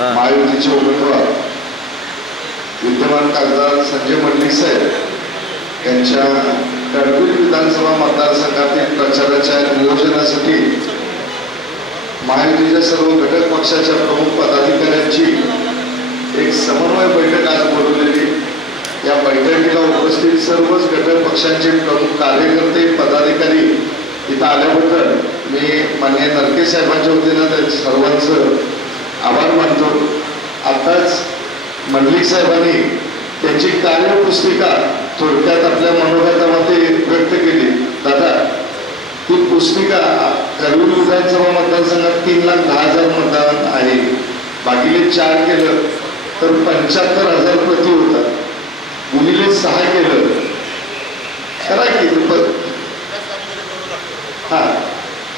महायुतीचे उमेदवार. विद्यमान खासदार संजय मंडलिक साहेब यांच्या कडकुट विधानसभा मतदारसंघातील प्रचाराच्या नियोजनासाठी महायुतीच्या सर्व घटक पक्षाच्या प्रमुख पदाधिकाऱ्यांची एक समन्वय बैठक आज बोलवलेली. या बैठकीला उपस्थित सर्वच घटक पक्षांचे प्रमुख कार्यकर्ते पदाधिकारी इथं आल्याबद्दल मी माननीय नरके साहेबांच्या वतीनं त्यांचं सर्वांचं आताच मंडलिक साहेबांनी त्यांची कार्यपुस्तिका थोडक्यात आपल्या मनोगतामध्ये व्यक्त केली. दादा ती पुस्तिका करवीर विधानसभा मतदारसंघात तीन लाख दहा हजार मतदान आहे. बाकीले चार केलं तर पंच्याहत्तर हजार प्रति होतात. गुणिले सहा केलं. खरा की पण हा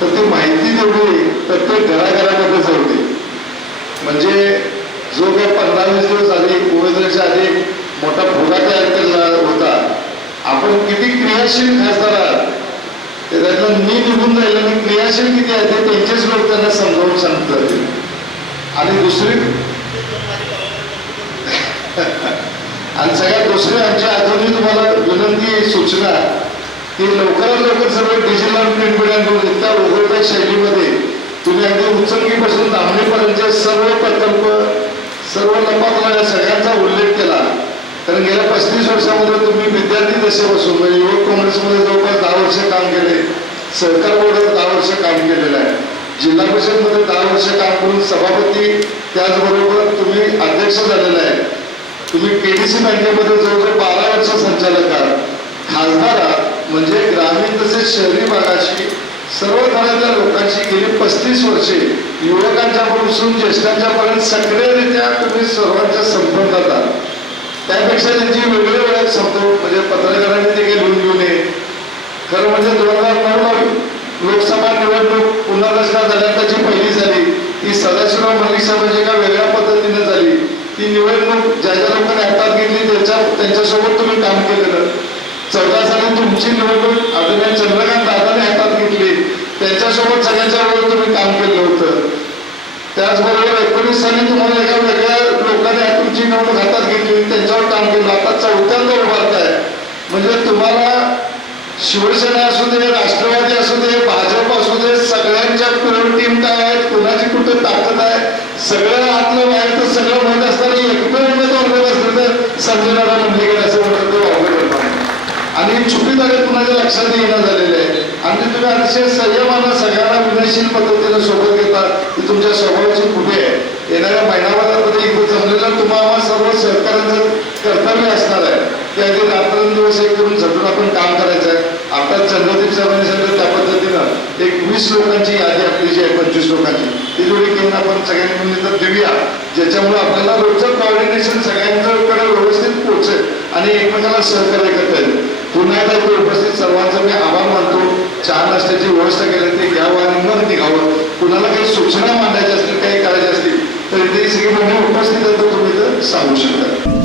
तर ती माहिती तेवढी ते घराघरामध्ये जाऊ दे. म्हणजे जो काही पंधरा वीस दिवस आधी उमेदवाराच्या आधी मोठा फुगा तयार केला होता. आपण किती क्रियाशील खासदार आहात ते त्यातलं मी निघून राहिलं आणि क्रियाशील किती आहे ते त्यांचेच लोक त्यांना समजावून सांगतात आणि दुसरी आणि सगळ्यात दुसरी आमच्या अजूनही तुम्हाला विनंती सूचना की लवकरात लवकर सगळं डिजिटल प्रिंट मीडिया इतक्या उघडत्या शैलीमध्ये तुम्ही अगदी उचंगीपासून दामणीपर्यंतचे सर्व प्रकल्प सर्व लंबातला या सगळ्यांचा उल्लेख केला. कारण गेल्या पस्तीस वर्षामध्ये तुम्ही विद्यार्थी दशेपासून म्हणजे युवक काँग्रेसमध्ये जवळपास दहा वर्ष काम केले सहकार बोर्डात दहा वर्ष काम केलेलं आहे. जिल्हा परिषदमध्ये दहा वर्ष काम करून सभापती त्याचबरोबर तुम्ही अध्यक्ष झालेला आहे. तुम्ही के बी सी बँकेमध्ये जवळजवळ बारा वर्ष संचालक आहात. खासदार आहात म्हणजे ग्रामीण तसेच शहरी भागाशी सर्व घरातल्या लोकांशी गेली पस्तीस वर्षे युवकांच्या ज्येष्ठांच्यापर्यंत पर्यंत सक्रियरित्या तुम्ही सर्वांच्या संपर्कात आहात. त्यापेक्षा त्यांची वेगळी ओळख सांगतो. म्हणजे पत्रकारांनी ते काही लिहून घेऊ खरं म्हणजे दोन हजार नऊला लोकसभा निवडणूक पुन्हा रचना झाल्या त्याची पहिली झाली. ती सदाशिवराव मलिक साहेबांची म्हणजे एका वेगळ्या पद्धतीने झाली. ती निवडणूक ज्या ज्या लोकांनी हातात घेतली त्याच्या त्यांच्यासोबत तुम्ही काम केलेलं. चौदा साली तुमची निवडणूक अभिनय चंद्रकांत दादाने हातात घेतली. त्यांच्यासोबत सगळ्यांच्या वेळेस तुम्ही काम केलं होतं त्याचबरोबर एकोणीस साली तुम्हाला एका वेगळ्या लोकांनी तुमची निवडणूक हातात घेतली त्यांच्यावर काम केलं. आता चौथ्यांदा उभारताय म्हणजे तुम्हाला शिवसेना असू दे राष्ट्रवादी असू दे भाजप असू दे सगळ्यांच्या कोण टीम काय आहेत कुणाची कुठे ताकद आहे सगळं आतलं बाहेर तर सगळं माहीत असताना एकमेव उमेदवार होत असलं तर संजय दादा मंडलिकर असं म्हणतात ते अवघड होतं. आणि चुकी झाले कुणाच्या लक्षात येणं झालेले आहे. आणि तुम्ही अतिशय संयमानं सगळ्यांना विनयशील पद्धतीने सोबत घेतात. ही तुमच्या स्वभावाची कुठे आहे. येणाऱ्या महिनाभरामध्ये इथे जमलेला तुम्हाला सर्व सहकार्यांचं कर्तव्य असणार आहे. की अगदी रात्रंदिवस एक करून झटून आपण काम करायचं आहे. आता चंद्रदीप साहेबांनी सांगितलं त्या पद्धतीनं एक वीस लोकांची यादी आपली जी आहे पंचवीस लोकांची. ती थोडी घेऊन आपण सगळ्यांनी म्हणजे तर देऊया. ज्याच्यामुळे आपल्याला रोजचं कॉर्डिनेशन सगळ्यांकडे व्यवस्थित पोहोचेल आणि एकमेकाला सहकार्य करता येईल. पुन्हा एकदा इथे उपस्थित सर्वांचा मी आभार मानतो. चहा नाश्त्याची व्यवस्था केली ते घ्यावं आणि मग निघावं. कुणाला काही सूचना मांडायच्या असतील काही करायच्या असतील तर इथे सगळी मंडळी उपस्थित तुम्ही तर तुम्ही सांगू शकता.